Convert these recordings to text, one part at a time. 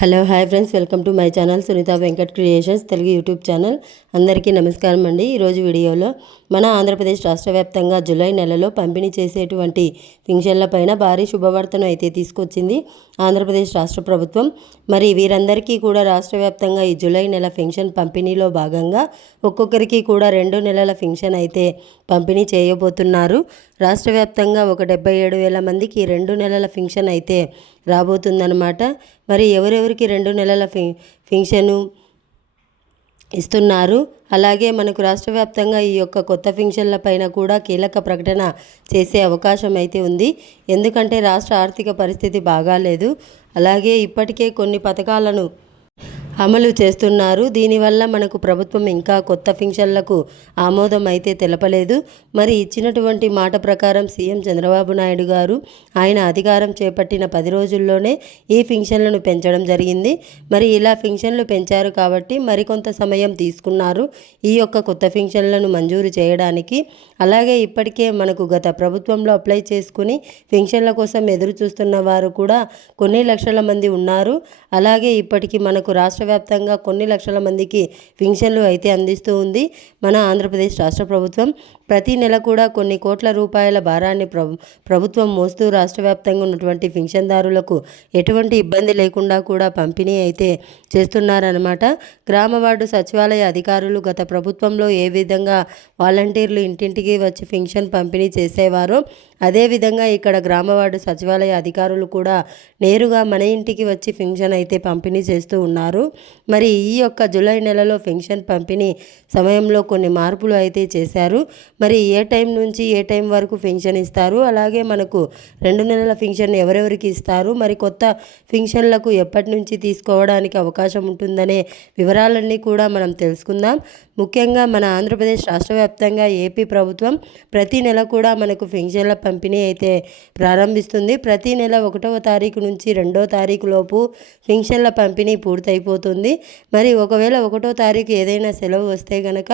Hello hi friends. Welcome to my channel Sunitha Venkat creations Telugu YouTube channel. అందరికీ నమస్కారం అండి. ఈరోజు వీడియోలో మన ఆంధ్రప్రదేశ్ రాష్ట్ర వ్యాప్తంగా జూలై నెలలో పంపిణీ చేసేటువంటి పింఛన్లపైన భారీ శుభవార్తను అయితే తీసుకొచ్చింది ఆంధ్రప్రదేశ్ రాష్ట్ర ప్రభుత్వం. మరి వీరందరికీ కూడా రాష్ట్ర వ్యాప్తంగా ఈ జూలై నెల పెన్షన్ పంపిణీలో భాగంగా ఒక్కొక్కరికి కూడా రెండు నెలల పెన్షన్ అయితే పంపిణీ చేయబోతున్నారు. రాష్ట్ర వ్యాప్తంగా ఒక డెబ్బై ఏడు వేల మందికి రెండు నెలల పెన్షన్ అయితే రాబోతుందన్నమాట. మరి ఎవరెవరికి రెండు నెలల ఫి ఫింక్షను ఇస్తున్నారు? అలాగే మనకు రాష్ట్ర వ్యాప్తంగా ఈ యొక్క కొత్త పెన్షన్ల పైన కూడా కీలక ప్రకటన చేసే అవకాశం అయితే ఉంది. ఎందుకంటే రాష్ట్ర ఆర్థిక పరిస్థితి బాగాలేదు. అలాగే ఇప్పటికే కొన్ని పథకాలను అమలు చేస్తున్నారు. దీనివల్ల మనకు ప్రభుత్వం ఇంకా కొత్త ఫింక్షన్లకు ఆమోదం అయితే తెలపలేదు. మరి ఇచ్చినటువంటి మాట ప్రకారం సీఎం చంద్రబాబు నాయుడు గారు ఆయన అధికారం చేపట్టిన పది రోజుల్లోనే ఈ ఫింక్షన్లను పెంచడం జరిగింది. మరి ఇలా ఫింక్షన్లు పెంచారు కాబట్టి మరికొంత సమయం తీసుకున్నారు. ఈ యొక్క కొత్త ఫింక్షన్లను మంజూరు చేయడానికి. అలాగే ఇప్పటికే మనకు గత ప్రభుత్వంలో అప్లై చేసుకుని ఫింక్షన్ల కోసం ఎదురు చూస్తున్న వారు కూడా కొన్ని లక్షల మంది ఉన్నారు. అలాగే ఇప్పటికీ మనకు రాష్ట్ర వ్యాప్తంగా కొన్ని లక్షల మందికి పింఛన్లు అయితే అందిస్తూ ఉంది. మన ఆంధ్రప్రదేశ్ రాష్ట్ర ప్రభుత్వం ప్రతి నెల కూడా కొన్ని కోట్ల రూపాయల భారాన్ని ప్రభుత్వం మోస్తూ రాష్ట్ర వ్యాప్తంగా ఉన్నటువంటి పింఛన్దారులకు ఎటువంటి ఇబ్బంది లేకుండా కూడా పంపిణీ అయితే చేస్తున్నారనమాట గ్రామ వార్డు సచివాలయ అధికారులు గత ప్రభుత్వంలో ఏ విధంగా వాలంటీర్లు ఇంటింటికి వచ్చి పింఛన్ పంపిణీ చేసేవారో అదేవిధంగా ఇక్కడ గ్రామవార్డు సచివాలయ అధికారులు కూడా నేరుగా మన ఇంటికి వచ్చి పెన్షన్ అయితే పంపిణీ చేస్తూ ఉన్నారు. మరి ఈ యొక్క జూలై నెలలో పెన్షన్ పంపిణీ సమయంలో కొన్ని మార్పులు అయితే చేశారు. మరి ఏ టైం నుంచి ఏ టైం వరకు పెన్షన్ ఇస్తారు? అలాగే మనకు రెండు నెలల పెన్షన్ ఎవరెవరికి ఇస్తారు? మరి కొత్త పెన్షన్లకు ఎప్పటి నుంచి తీసుకోవడానికి అవకాశం ఉంటుందనే వివరాలన్నీ కూడా మనం తెలుసుకుందాం. ముఖ్యంగా మన ఆంధ్రప్రదేశ్ రాష్ట్ర వ్యాప్తంగా ఏపీ ప్రభుత్వం ప్రతి నెల కూడా మనకు పెన్షన్ల పంపిణీ అయితే ప్రారంభిస్తుంది. ప్రతి నెల ఒకటవ తారీఖు నుంచి రెండో తారీఖు లోపు పెన్షన్ల పంపిణీ పూర్తయిపోతుంది. మరి ఒకవేళ ఒకటో తారీఖు ఏదైనా సెలవు వస్తే గనక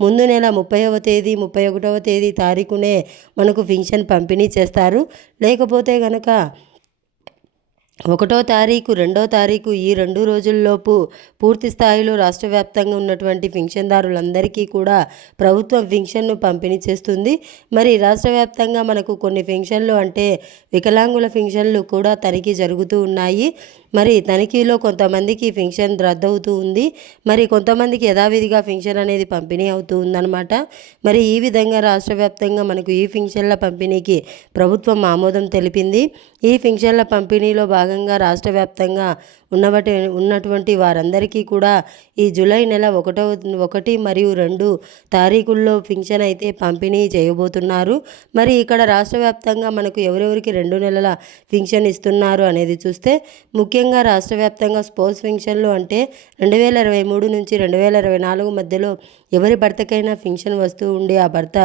ముందు నెల ముప్పైవ తేదీ ముప్పై ఒకటవ తేదీ తారీఖునే మనకు పెన్షన్ పంపిణీ చేస్తారు. లేకపోతే గనక ఒకటో తారీఖు రెండో తారీఖు ఈ రెండు రోజుల్లోపు పూర్తి స్థాయిలో రాష్ట్ర వ్యాప్తంగా ఉన్నటువంటి పింఛన్దారులందరికీ కూడా ప్రభుత్వం పింఛన్ను పంపిణీ చేస్తుంది. మరి రాష్ట్ర వ్యాప్తంగా మనకు కొన్ని పింఛన్లు అంటే వికలాంగుల పింఛన్లు కూడా తనిఖీ జరుగుతూ ఉన్నాయి. మరి తనిఖీలో కొంతమందికి పింఛన్ రద్దవుతూ ఉంది. మరి కొంతమందికి యథావిధిగా పింఛన్ అనేది పంపిణీ అవుతూ ఉందన్నమాట. మరి ఈ విధంగా రాష్ట్ర వ్యాప్తంగా మనకు ఈ పింఛన్ల పంపిణీకి ప్రభుత్వం ఆమోదం తెలిపింది. ఈ పెన్షన్ల పంపిణీలో భాగంగా రాష్ట్ర వ్యాప్తంగా ఉన్నవటి ఉన్నటువంటి వారందరికీ కూడా ఈ జూలై నెల ఒకటో ఒకటి మరియు రెండు తారీఖుల్లో పింఛన్ అయితే పంపిణీ చేయబోతున్నారు. మరి ఇక్కడ రాష్ట్ర వ్యాప్తంగా మనకు ఎవరెవరికి రెండు నెలల పింఛన్ ఇస్తున్నారు అనేది చూస్తే ముఖ్యంగా రాష్ట్ర వ్యాప్తంగా స్పోర్ట్స్ పింఛన్లు అంటే రెండు వేల ఇరవై మూడు నుంచి రెండు వేల ఇరవై నాలుగు మధ్యలో ఎవరి భర్తకైనా పింఛన్ వస్తూ ఉండి ఆ భర్త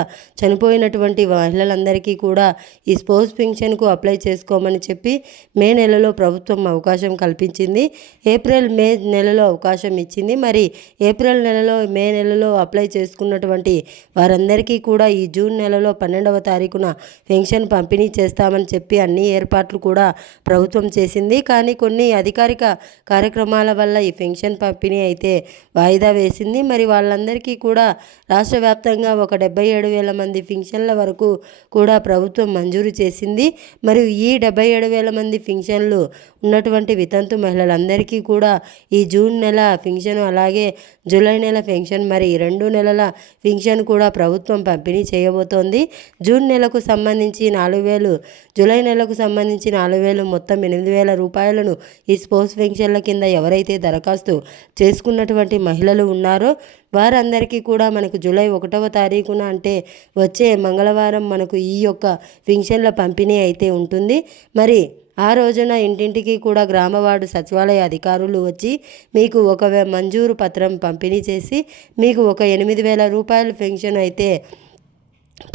చనిపోయినటువంటి మహిళలందరికీ కూడా ఈ స్పోర్ట్స్ పింఛన్కు అప్లై చేసుకోమని చెప్పి మే నెలలో ప్రభుత్వం అవకాశం కల్పించింది. ఏప్రిల్ మే నెలలో అవకాశం ఇచ్చింది. మరి ఏప్రిల్ నెలలో మే నెలలో అప్లై చేసుకున్నటువంటి వారందరికీ కూడా ఈ జూన్ నెలలో పన్నెండవ తారీఖున పెన్షన్ పంపిణీ చేస్తామని చెప్పి అన్ని ఏర్పాట్లు కూడా ప్రభుత్వం చేసింది. కానీ కొన్ని అధికారిక కార్యక్రమాల వల్ల ఈ పెన్షన్ పంపిణీ అయితే వాయిదా వేసింది. మరి వాళ్ళందరికీ కూడా రాష్ట్ర వ్యాప్తంగా ఒక డెబ్బై ఏడు వేల మంది పెన్షన్ల వరకు కూడా ప్రభుత్వం మంజూరు చేసింది. మరియు ఈ డెబ్బై ఏడు వేల మంది పింఛన్లు ఉన్నటువంటి వితంతు మహిళలందరికీ కూడా ఈ జూన్ నెల పింఛను అలాగే జూలై నెల పెన్షన్ మరి రెండు నెలల పింఛన్ కూడా ప్రభుత్వం పంపిణీ చేయబోతోంది. జూన్ నెలకు సంబంధించి నాలుగు వేలు జూలై నెలకు సంబంధించి నాలుగు వేలు మొత్తం ఎనిమిది వేల రూపాయలను ఈ స్పోర్ట్స్ పెన్షన్ల కింద ఎవరైతే దరఖాస్తు చేసుకున్నటువంటి మహిళలు ఉన్నారో వారందరికీ కూడా మనకు జూలై ఒకటవ తారీఖున అంటే వచ్చే మంగళవారం మనకు ఈ యొక్క పింఛన్ల పంపిణీ అయితే ఉంటుంది. మరి ఆ రోజున ఇంటింటికి కూడా గ్రామవార్డు సచివాలయ అధికారులు వచ్చి మీకు ఒక మంజూరు పత్రం పంపిణీ చేసి మీకు ఒక ఎనిమిది వేల రూపాయల పెన్షన్ అయితే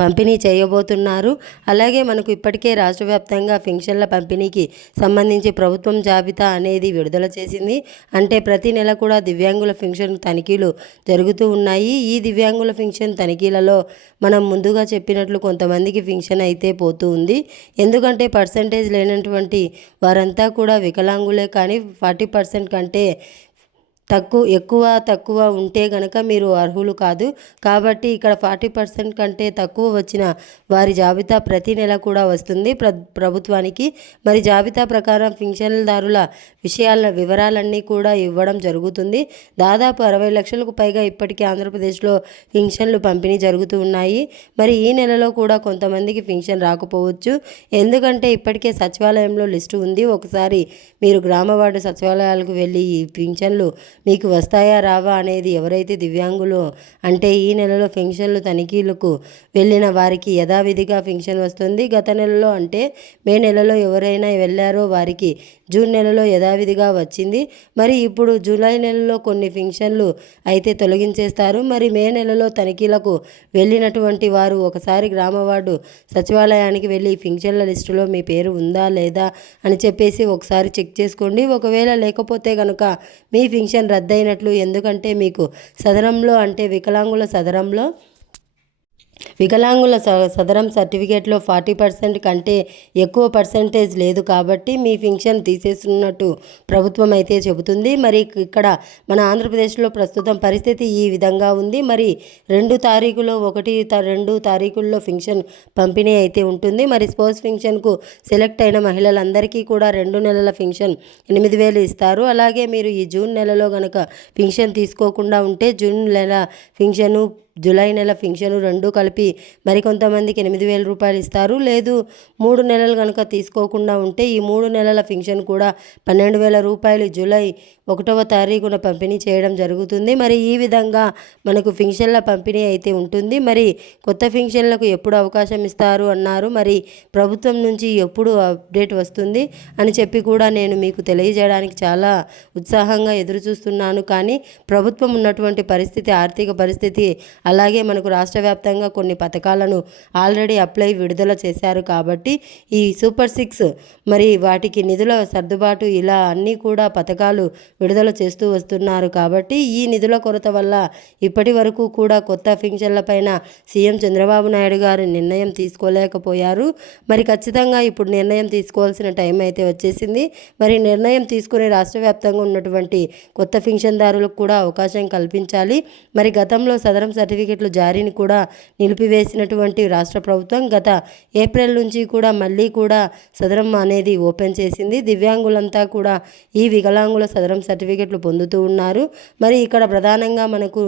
పంపిణీ చేయబోతున్నారు. అలాగే మనకు ఇప్పటికే రాష్ట్ర వ్యాప్తంగా పెన్షన్ల పంపిణీకి సంబంధించి ప్రభుత్వం జాబితా అనేది విడుదల చేసింది. అంటే ప్రతి నెల కూడా దివ్యాంగుల పెన్షన్ తనిఖీలు జరుగుతూ ఉన్నాయి. ఈ దివ్యాంగుల పెన్షన్ తనిఖీలలో మనం ముందుగా చెప్పినట్లు కొంతమందికి పెన్షన్ అయితే పోతూ ఉంది. ఎందుకంటే పర్సంటేజ్ లేనటువంటి వారంతా కూడా వికలాంగులే కానీ ఫార్టీ పర్సెంట్ కంటే తక్కువ ఎక్కువ తక్కువ ఉంటే కనుక మీరు అర్హులు కాదు. కాబట్టి ఇక్కడ ఫార్టీ పర్సెంట్ కంటే తక్కువ వచ్చిన వారి జాబితా ప్రతి నెల కూడా వస్తుంది. ప్ర ప్రభుత్వానికి మరి జాబితా ప్రకారం పింఛన్దారుల విషయాల వివరాలన్నీ కూడా ఇవ్వడం జరుగుతుంది. దాదాపు అరవై లక్షలకు పైగా ఇప్పటికే ఆంధ్రప్రదేశ్లో పింఛన్లు పంపిణీ జరుగుతూ ఉన్నాయి. మరి ఈ నెలలో కూడా కొంతమందికి పింఛన్ రాకపోవచ్చు. ఎందుకంటే ఇప్పటికే సచివాలయంలో లిస్టు ఉంది. ఒకసారి మీరు గ్రామ వార్డు సచివాలయాలకు వెళ్ళి ఈ పింఛన్లు మీకు వస్తాయా రావా అనేది ఎవరైతే దివ్యాంగులో అంటే ఈ నెలలో పెన్షన్లు తనిఖీలకు వెళ్ళిన వారికి యథావిధిగా పెన్షన్ వస్తుంది. గత నెలలో అంటే మే నెలలో ఎవరైనా వెళ్ళారో వారికి జూన్ నెలలో యథావిధిగా వచ్చింది. మరి ఇప్పుడు జూలై నెలలో కొన్ని పెన్షన్లు అయితే తొలగించేస్తారు. మరి మే నెలలో తనిఖీలకు వెళ్ళినటువంటి వారు ఒకసారి గ్రామ వార్డు సచివాలయానికి వెళ్ళి పెన్షన్ల లిస్టులో మీ పేరు ఉందా లేదా అని చెప్పేసి ఒకసారి చెక్ చేసుకోండి. ఒకవేళ లేకపోతే కనుక మీ పెన్షన్ రద్దయినట్లు. ఎందుకంటే మీకు సదరంలో అంటే వికలాంగుల సదరంలో వికలాంగుల స సదరం సర్టిఫికేట్లో ఫార్టీ పర్సెంట్ కంటే ఎక్కువ పర్సెంటేజ్ లేదు కాబట్టి మీ ఫింక్షన్ తీసేస్తున్నట్టు ప్రభుత్వం అయితే చెబుతుంది. మరి ఇక్కడ మన ఆంధ్రప్రదేశ్లో ప్రస్తుతం పరిస్థితి ఈ విధంగా ఉంది. మరి రెండు తారీఖులో ఒకటి రెండు తారీఖుల్లో ఫింక్షన్ పంపిణీ అయితే ఉంటుంది. మరి స్పోర్ట్స్ ఫింక్షన్కు సెలెక్ట్ అయిన మహిళలందరికీ కూడా రెండు నెలల ఫింక్షన్ ఎనిమిది వేలు ఇస్తారు. అలాగే మీరు ఈ జూన్ నెలలో కనుక ఫింక్షన్ తీసుకోకుండా ఉంటే జూన్ నెల ఫింక్షను జూలై నెల ఫింక్షను రెండు కలిపి మరికొంతమందికి ఎనిమిది వేల రూపాయలు ఇస్తారు. లేదు మూడు నెలలు కనుక తీసుకోకుండా ఉంటే ఈ మూడు నెలల ఫింక్షన్ కూడా పన్నెండు వేల రూపాయలు జూలై ఒకటవ తారీఖున పంపిణీ చేయడం జరుగుతుంది. మరి ఈ విధంగా మనకు ఫింక్షన్ల పంపిణీ అయితే ఉంటుంది. మరి కొత్త ఫింక్షన్లకు ఎప్పుడు అవకాశం ఇస్తారు అన్నారు. మరి ప్రభుత్వం నుంచి ఎప్పుడు అప్డేట్ వస్తుంది అని చెప్పి కూడా నేను మీకు తెలియజేయడానికి చాలా ఉత్సాహంగా ఎదురు చూస్తున్నాను కానీ ప్రభుత్వం ఉన్నటువంటి పరిస్థితి ఆర్థిక పరిస్థితి అలాగే మనకు రాష్ట్ర వ్యాప్తంగా కొన్ని పథకాలను ఆల్రెడీ అప్లై విడుదల చేశారు కాబట్టి ఈ సూపర్ సిక్స్ మరి వాటికి నిధుల సర్దుబాటు ఇలా అన్నీ కూడా పథకాలు విడుదల చేస్తూ వస్తున్నారు కాబట్టి ఈ నిధుల కొరత వల్ల ఇప్పటి వరకు కూడా కొత్త పైన సీఎం చంద్రబాబు నాయుడు గారు నిర్ణయం తీసుకోలేకపోయారు. మరి ఖచ్చితంగా ఇప్పుడు నిర్ణయం తీసుకోవాల్సిన టైం అయితే వచ్చేసింది. మరి నిర్ణయం తీసుకునే రాష్ట్ర వ్యాప్తంగా ఉన్నటువంటి కొత్త ఫింక్షన్దారులకు కూడా అవకాశం కల్పించాలి. మరి గతంలో సదరం సర్టిఫికెట్లు జారీని కూడా నిలిపివేసినటువంటి రాష్ట్ర ప్రభుత్వం గత ఏప్రిల్ నుంచి కూడా మళ్ళీ కూడా సదరం అనేది ఓపెన్ చేసింది. దివ్యాంగులంతా కూడా ఈ వికలాంగుల సదరం సర్టిఫికెట్లు పొందుతూ ఉన్నారు. మరి ఇక్కడ ప్రధానంగా మనకు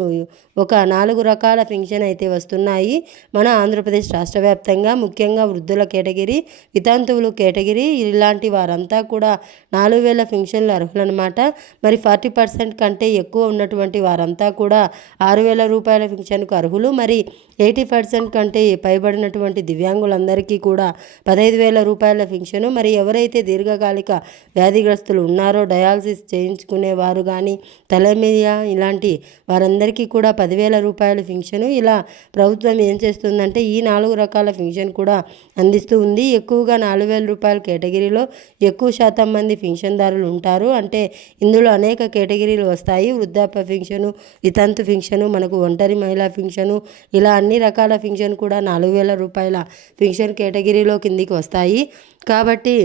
ఒక నాలుగు రకాల పెన్షన్ అయితే వస్తున్నాయి. మన ఆంధ్రప్రదేశ్ రాష్ట్ర వ్యాప్తంగా ముఖ్యంగా వృద్ధుల కేటగిరీ వితాంతువులు కేటగిరీ ఇలాంటి వారంతా కూడా నాలుగు వేల పెన్షన్లు అర్హులన్నమాట. మరి ఫార్టీ పర్సెంట్ కంటే ఎక్కువ ఉన్నటువంటి వారంతా కూడా ఆరు వేల రూపాయల పెన్షన్కు అర్హులు? మరి ఎయిటీ పర్సెంట్ కంటే పైబడినటువంటి దివ్యాంగులందరికీ కూడా పదహైదు వేల రూపాయల పెన్షను మరి ఎవరైతే దీర్ఘకాలిక వ్యాధిగ్రస్తులు ఉన్నారో డయాలసిస్ చేయించుకునేవారు కానీ తలమీడియా ఇలాంటి వారందరికీ కూడా పదివేల రూపాయల పెన్షను ఇలా ప్రభుత్వం ఏం చేస్తుందంటే ఈ నాలుగు రకాల పెన్షన్ కూడా అందిస్తూ ఉంది. ఎక్కువగా నాలుగు వేల రూపాయల కేటగిరీలో ఎక్కువ శాతం మంది పెన్షన్దారులు ఉంటారు. అంటే ఇందులో అనేక కేటగిరీలు వస్తాయి. వృద్ధాప్య పెన్షను వితంతు పెన్షను మనకు ఒంటరి మహిళా పెన్షను ఇలా అన్ని రకాల పెన్షన్ కూడా నాలుగు వేల రూపాయల పెన్షన్ కేటగిరీలో కిందికి వస్తాయి. కాబట్టి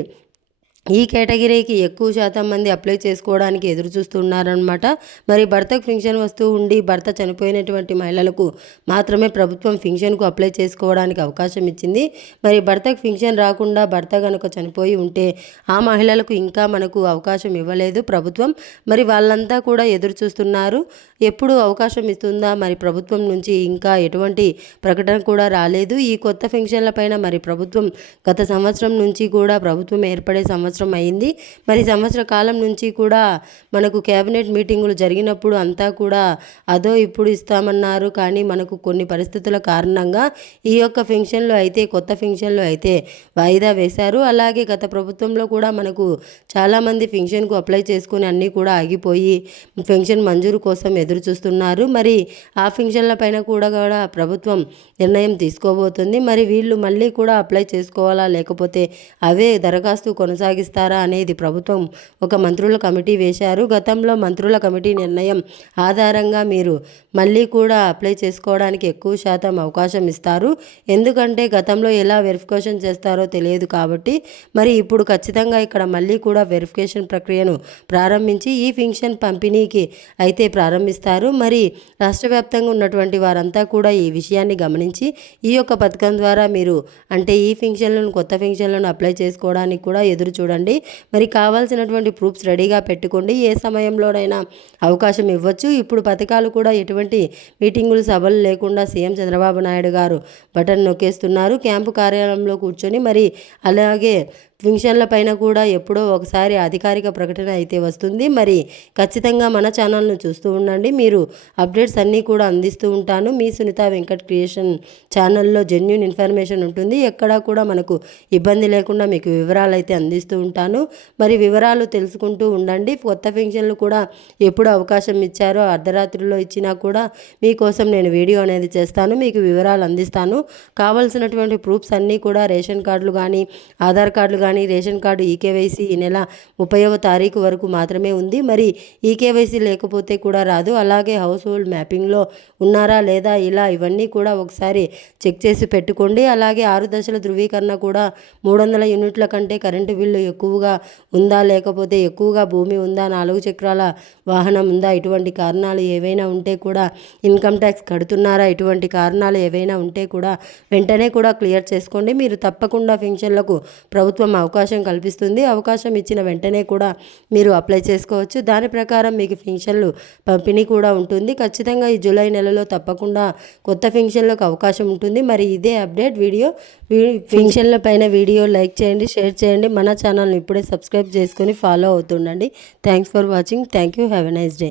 ఈ కేటగిరీకి ఎక్కువ శాతం మంది అప్లై చేసుకోవడానికి ఎదురు చూస్తున్నారనమాట మరి భర్తకు ఫింక్షన్ వస్తూ ఉండి భర్త చనిపోయినటువంటి మహిళలకు మాత్రమే ప్రభుత్వం ఫింక్షన్కు అప్లై చేసుకోవడానికి అవకాశం ఇచ్చింది. మరి భర్తకు ఫింక్షన్ రాకుండా భర్త కనుక చనిపోయి ఉంటే ఆ మహిళలకు ఇంకా మనకు అవకాశం ఇవ్వలేదు ప్రభుత్వం. మరి వాళ్ళంతా కూడా ఎదురు చూస్తున్నారు. ఎప్పుడు అవకాశం ఇస్తుందా? మరి ప్రభుత్వం నుంచి ఇంకా ఎటువంటి ప్రకటన కూడా రాలేదు. ఈ కొత్త ఫింక్షన్ల పైన మరి ప్రభుత్వం గత సంవత్సరం నుంచి కూడా ప్రభుత్వం ఏర్పడే సంవత్సరం సంవత్సరం అయింది. మరి సంవత్సర కాలం నుంచి కూడా మనకు కేబినెట్ మీటింగులు జరిగినప్పుడు అంతా కూడా అదో ఇప్పుడు ఇస్తామన్నారు. కానీ మనకు కొన్ని పరిస్థితుల కారణంగా ఈ యొక్క ఫెన్షన్లో అయితే కొత్త ఫెన్షన్లో అయితే వాయిదా వేశారు. అలాగే గత ప్రభుత్వంలో కూడా మనకు చాలామంది ఫెన్షన్కు అప్లై చేసుకుని అన్నీ కూడా ఆగిపోయి ఫెన్షన్ మంజూరు కోసం ఎదురు చూస్తున్నారు. మరి ఆ ఫెన్షన్ల పైన కూడా కూడా ప్రభుత్వం నిర్ణయం తీసుకోబోతుంది. మరి వీళ్ళు మళ్ళీ కూడా అప్లై చేసుకోవాలా లేకపోతే అవే దరఖాస్తు కొనసాగి కొనసాగిస్తారా అనేది ప్రభుత్వం ఒక మంత్రుల కమిటీ వేశారు. గతంలో మంత్రుల కమిటీ నిర్ణయం ఆధారంగా మీరు మళ్ళీ కూడా అప్లై చేసుకోవడానికి ఎక్కువ శాతం అవకాశం ఇస్తారు. ఎందుకంటే గతంలో ఎలా వెరిఫికేషన్ చేస్తారో తెలియదు కాబట్టి. మరి ఇప్పుడు ఖచ్చితంగా ఇక్కడ మళ్ళీ కూడా వెరిఫికేషన్ ప్రక్రియను ప్రారంభించి ఈ ఫింక్షన్ పంపిణీకి అయితే ప్రారంభిస్తారు. మరి రాష్ట్ర వ్యాప్తంగా ఉన్నటువంటి వారంతా కూడా ఈ విషయాన్ని గమనించి ఈ యొక్క పథకం ద్వారా మీరు అంటే ఈ ఫింక్షన్లను కొత్త ఫింక్షన్లను అప్లై చేసుకోవడానికి కూడా ఎదురు చూడండి మరి కావాల్సినటువంటి ప్రూఫ్స్ రెడీగా పెట్టుకోండి. ఏ సమయంలోనైనా అవకాశం ఇవ్వచ్చు. ఇప్పుడు పథకాలు కూడా ఎటువంటి మీటింగులు సభలు లేకుండా సీఎం చంద్రబాబు నాయుడు గారు బటన్ నొక్కేస్తున్నారు. క్యాంపు కార్యాలయంలో కూర్చొని మరి అలాగే ఫంక్షన్ల పైన కూడా ఎప్పుడో ఒకసారి అధికారిక ప్రకటన అయితే వస్తుంది. మరి ఖచ్చితంగా మన ఛానల్ను చూస్తూ ఉండండి. మీరు అప్డేట్స్ అన్నీ కూడా అందిస్తూ ఉంటాను. మీ సునీత వెంకట్ క్రియేషన్ ఛానల్లో జెన్యున్ ఇన్ఫర్మేషన్ ఉంటుంది. ఎక్కడా కూడా మనకు ఇబ్బంది లేకుండా మీకు వివరాలు అయితే అందిస్తూ ఉంటాను. మరి వివరాలు తెలుసుకుంటూ ఉండండి. కొత్త ఫంక్షన్లు కూడా ఎప్పుడు అవకాశం ఇచ్చారో అర్ధరాత్రిలో ఇచ్చినా కూడా మీకోసం నేను వీడియో అనేది చేస్తాను. మీకు వివరాలు అందిస్తాను. కావాల్సినటువంటి ప్రూఫ్స్ అన్నీ కూడా రేషన్ కార్డులు కానీ ఆధార్ కార్డులు కానీ రేషన్ కార్డు ఈకేవైసీ ఈ నెల ముప్పైవ తారీఖు వరకు మాత్రమే ఉంది. మరి ఈకేవైసీ లేకపోతే కూడా రాదు. అలాగే హౌస్ హోల్డ్ మ్యాపింగ్లో ఉన్నారా లేదా ఇలా ఇవన్నీ కూడా ఒకసారి చెక్ చేసి పెట్టుకోండి. అలాగే ఆరు దశల ధృవీకరణ కూడా మూడు వందల యూనిట్ల కంటే కరెంటు బిల్లు ఎక్కువగా ఉందా? లేకపోతే ఎక్కువగా భూమి ఉందా? నాలుగు చక్రాల వాహనం ఉందా? ఇటువంటి కారణాలు ఏవైనా ఉంటే కూడా ఇన్కమ్ ట్యాక్స్ కడుతున్నారా? ఇటువంటి కారణాలు ఏవైనా ఉంటే కూడా వెంటనే కూడా క్లియర్ చేసుకోండి. మీరు తప్పకుండా ఫెన్షన్లకు ప్రభుత్వం అవకాశం కల్పిస్తుంది. అవకాశం ఇచ్చిన వెంటనే కూడా మీరు అప్లై చేసుకోవచ్చు. దాని ప్రకారం మీకు ఫెన్షన్లు పంపిణీ కూడా ఉంటుంది. ఖచ్చితంగా ఈ జూలై నెలలో తప్పకుండా కొత్త ఫింక్షన్లకు అవకాశం ఉంటుంది. మరి ఇదే అప్డేట్ వీడియో. ఫింక్షన్ల పైన వీడియో లైక్ చేయండి షేర్ చేయండి. మన ఛానల్ని ఇప్పుడే సబ్స్క్రైబ్ చేసుకొని follow అవుతుండండి. Thanks for watching. Thank you. Have a nice day.